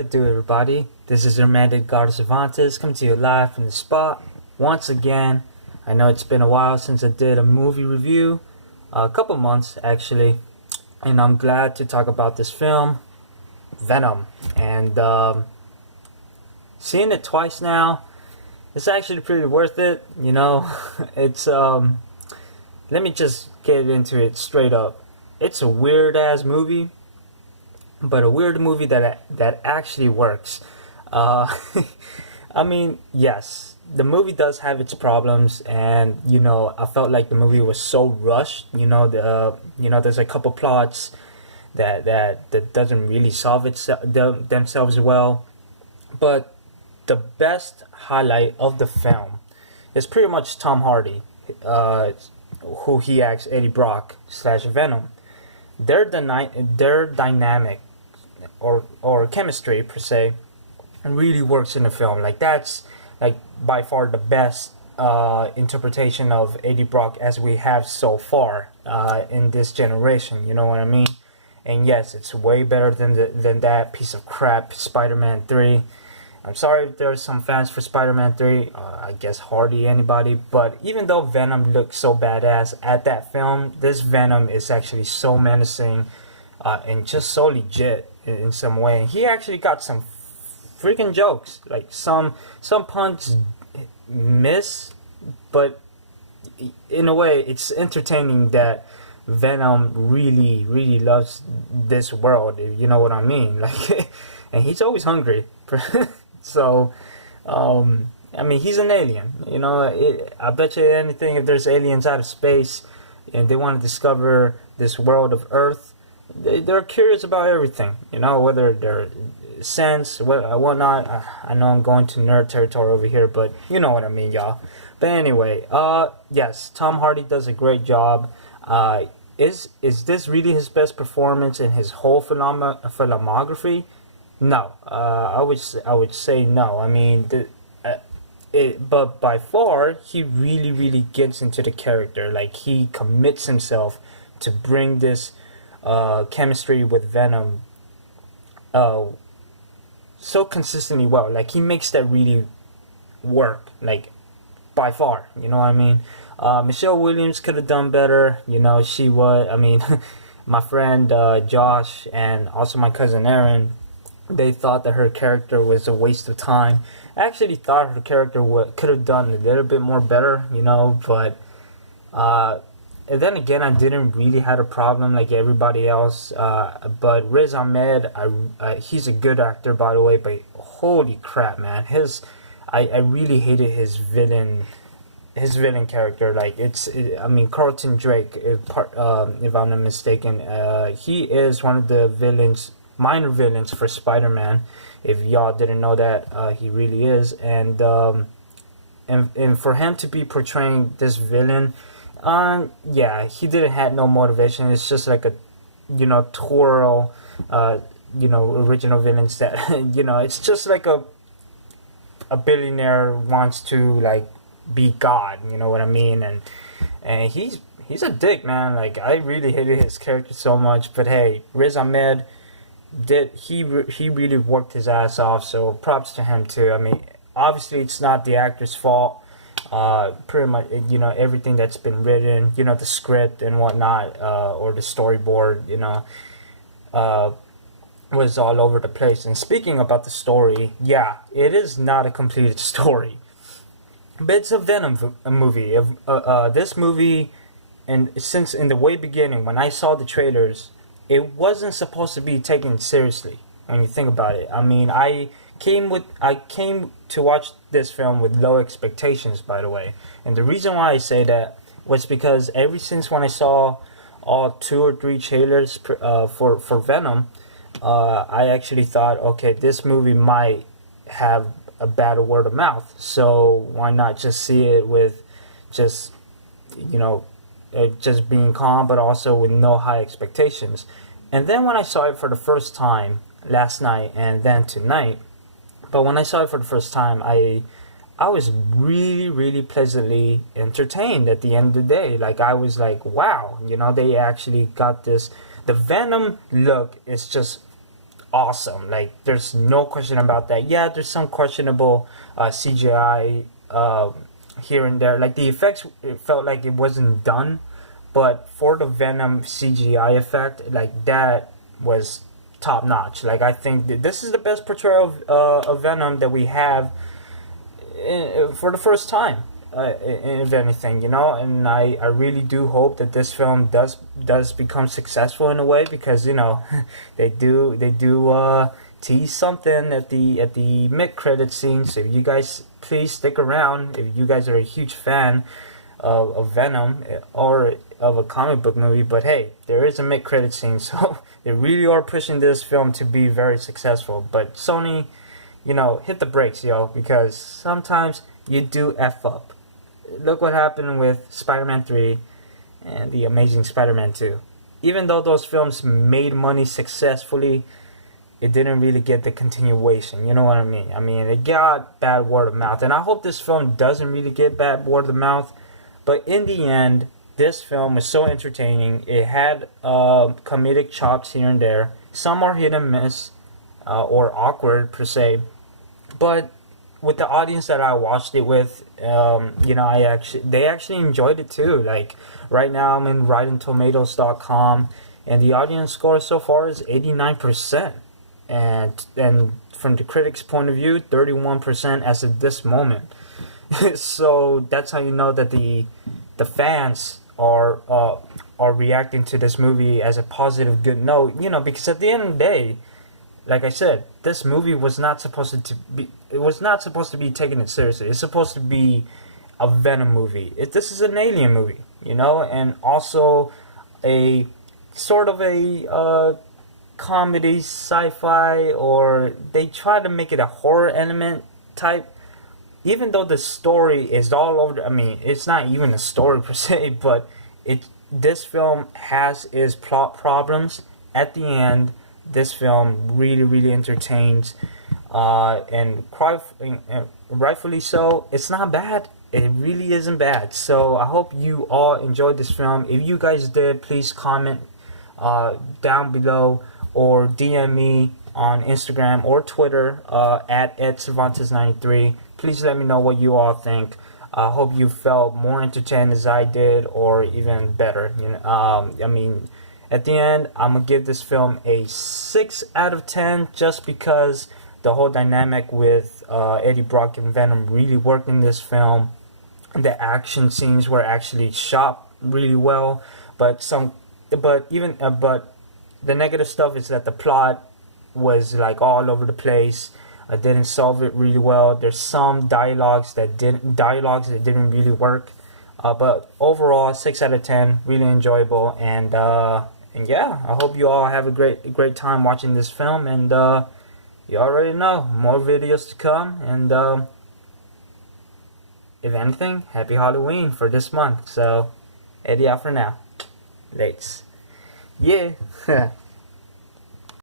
What it do, everybody? This is your man, Edgardo Cervantes, coming to you live from the spot once again. I know it's been a while since I did a movie review, a couple months actually, and I'm glad to talk about this film, Venom. And seeing it twice now, it's actually pretty worth it. It's let me just get into it straight up. It's a weird ass movie, but a weird movie that actually works. Uh, I mean, yes, the movie does have its problems, and I felt like the movie was so rushed. There's a couple plots that doesn't really solve themselves well, but the best highlight of the film is pretty much Tom Hardy, who he acts Eddie Brock slash Venom. Their dynamic or chemistry per se really works in the film. Like that's like by far the best interpretation of Eddie Brock as we have so far in this generation. You know what I mean? And yes, it's way better than that piece of crap Spider-Man 3. I'm sorry if there's some fans for Spider-Man 3. I guess hardly anybody. But even though Venom looked so badass at that film, this Venom is actually so menacing and just so legit in some way. He actually got some freaking jokes. Like some puns miss, but in a way, it's entertaining that Venom really, really loves this world. You know what I mean? Like, and he's always hungry. So, I mean, he's an alien. I bet you anything, if there's aliens out of space and they want to discover this world of Earth, they're curious about everything. Whether they're sense, whatnot. I know I'm going to nerd territory over here, but you know what I mean, y'all. But anyway, yes, Tom Hardy does a great job. Is this really his best performance in his whole filmography? No, I would say no. I mean, but by far he really, really gets into the character. Like he commits himself to bring this chemistry with Venom so consistently well. Like he makes that really work. Like by far, you know what I mean. Michelle Williams could have done better. She was. I mean, my friend Josh and also my cousin Aaron, they thought that her character was a waste of time. I actually thought her character could have done a little bit more better, but and then again, I didn't really have a problem like everybody else. But Riz Ahmed, he's a good actor, by the way, but holy crap, man, I really hated his villain character. Like I mean, Carlton Drake, if I'm not mistaken, he is one of the minor villains for Spider-Man. If y'all didn't know that, he really is. And for him to be portraying this villain, yeah, he didn't have no motivation. It's just like a twirl, original villains that it's just like a billionaire wants to like be God. You know what I mean? And he's a dick, man. Like I really hated his character so much. But hey, Riz Ahmed he really worked his ass off, so props to him too. I mean, obviously it's not the actor's fault. Pretty much, everything that's been written, the script and whatnot, or the storyboard, was all over the place. And speaking about the story, yeah, it is not a completed story, but it's a Venom movie. This movie, and since in the way beginning when I saw the trailers, it wasn't supposed to be taken seriously when you think about it. I mean, I came to watch this film with low expectations, by the way. And the reason why I say that was because ever since when I saw all 2 or 3 trailers for Venom, I actually thought, okay, this movie might have a bad word of mouth. So why not just see it with just just being calm, but also with no high expectations. And then when I saw it for the first time last night and then tonight, but when I saw it for the first time, I was really, really pleasantly entertained at the end of the day. Like I was like, wow, they actually got this. The Venom look is just awesome. Like there's no question about that. Yeah, there's some questionable CGI here and there. Like the effects, it felt like it wasn't done, but for the Venom CGI effect, like that was top notch. Like I think that this is the best portrayal of Venom that we have for the first time. If anything, you know, and I really do hope that this film does become successful in a way, because you know they do tease something at the mid credit scene. So if you guys please stick around, if you guys are a huge fan of Venom or of a comic book movie. But hey, there is a mid credit scene, so they really are pushing this film to be very successful. But Sony, you know, hit the brakes, yo, because sometimes you do F up. Look what happened with Spider-Man 3 and The Amazing Spider-Man 2. Even though those films made money successfully, it didn't really get the continuation. You know what I mean? I mean, it got bad word of mouth. And I hope this film doesn't really get bad word of mouth. But in the end, this film was so entertaining. It had comedic chops here and there. Some are hit and miss or awkward per se. But with the audience that I watched it with, you know, they actually enjoyed it too. Like right now, I'm in RottenTomatoes.com, and the audience score so far is 89%, and from the critics' point of view, 31% as of this moment. So that's how you know that the fans are reacting to this movie as a positive, good note. You know, because at the end of the day, like I said, this movie was not supposed to be. It was not supposed to be taken seriously. It's supposed to be a Venom movie. This is an alien movie, you know, and also a sort of a comedy, sci-fi, or they try to make it a horror element type. Even though the story is all over. I mean, it's not even a story per se, but this film has its plot problems. At the end, this film really, really entertains, and rightfully so. It's not bad. It really isn't bad. So I hope you all enjoyed this film. If you guys did, please comment down below or DM me on Instagram or Twitter at EdCervantes93. Please let me know what you all think. I hope you felt more entertained as I did, or even better. You know, I mean, at the end, I'm gonna give this film a 6 out of 10, just because the whole dynamic with Eddie Brock and Venom really worked in this film. The action scenes were actually shot really well, but the negative stuff is that the plot was like all over the place. I didn't solve it really well. There's some dialogues that didn't really work. But overall, 6 out of 10, really enjoyable, and yeah, I hope you all have a great time watching this film, and you already know, more videos to come, and if anything, happy Halloween for this month. So, Eddie out for now. Lates. Yeah.